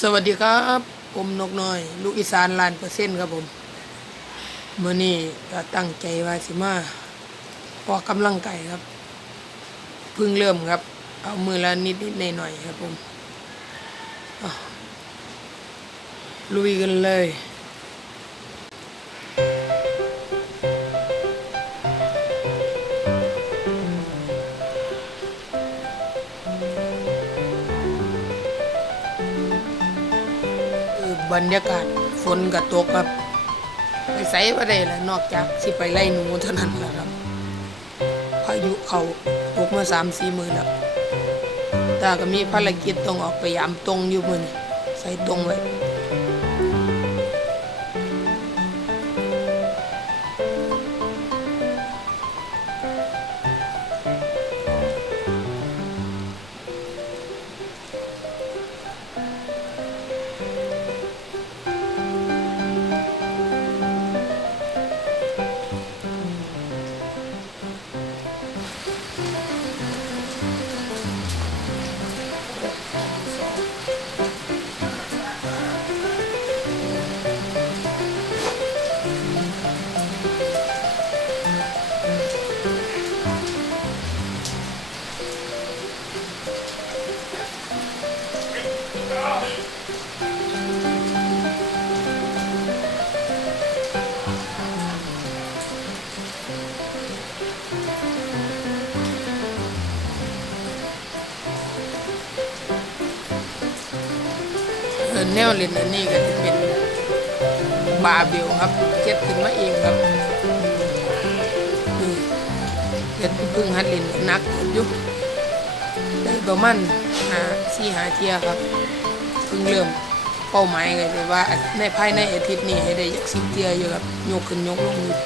สวัสดีครับ ผมนกน้อย ลูกอีสานล้านเปอร์เซ็นต์ครับผมเมื่อนี้ก็ตั้งใจว่าสิมาออกกำลังกายครับเพิ่งเริ่มครับ เอามือละนิดนิดหน่อยหน่อยๆครับผมลุยกันเลย บรรยากาศฝนกับตกครับไปใส่บ่ได้ละนอกจากสิไปไล่หนูเท่านั้นแหละครับพายุเขาตกมาสามสี่มือแล้วแต่ก็มีภารกิจต้องออกไปยามตรงอยู่มือนี่ใส่ตรงไว้ แนวเล่นอันนี้ก็จะเป็นบาเบลครับเจ็ดขึ้นมาเองครับเฮ็ดเพิ่งหัดเล่นนักยู่ได้ประมาณหาสี่หาเทียครับเพิ่งเริ่มเป้าหมายเลยว่าในภายในอาทิตย์นี้ให้ได้ยักสิบเทียอยู่ครับยกขึ้นยกลงอยู่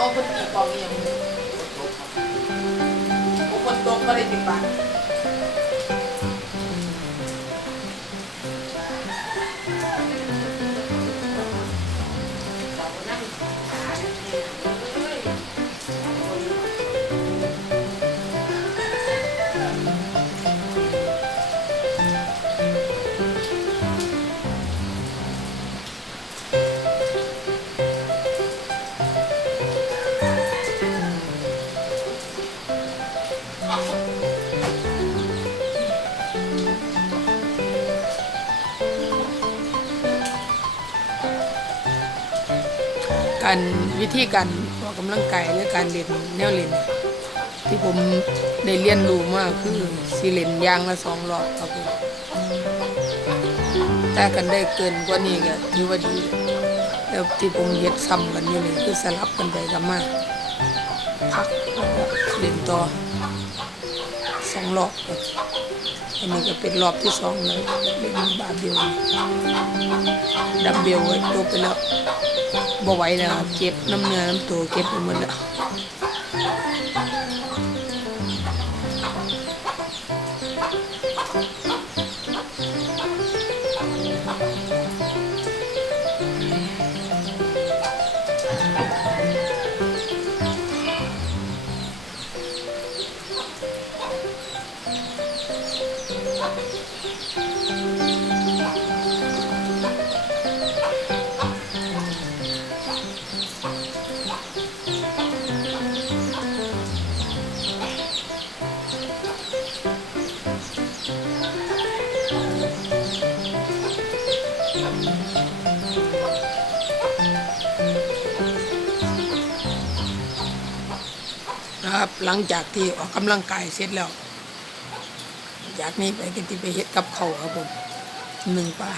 โอ้คนตีกองยัง การวิธีการออกกำลังกายหรือการเล่นแนวเล่นที่ผมได้เรียนรู้มากคือสิเล่นยางละสองรอบครับผมแต่กันได้เกินกว่านี้ก็ถือว่าดีแล้วที่ผมเฮ็ดซ้ำกันอยู่นี่คือสลับกันไปกันมาพักแล้วเล่นต่อ สองรอบก็อันนี้ก็เป็นรอบที่สองเลยเล่นบาเบลดับเบลไว้จบไปแล้วบ่ไหวแล้วเก็บน้ำเนื้อน้ำตัวเก็บไปหมดแล้ว ครับ หลังจากที่ออกกำลังกายเสร็จแล้ว อยากนี้ไปกันที่ไปเฮ็ดกับเขาครับผมหนึ่งปลา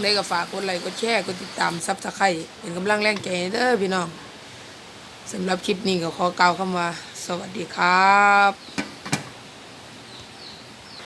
ได้ก็ฝากกดไลค์กดแชร์กดติดตามซับสไครต์เป็นกำลังแรงใจเด้อพี่น้องสำหรับคลิปนี้ก็ขอกล่าวคำว่า สวัสดีครับ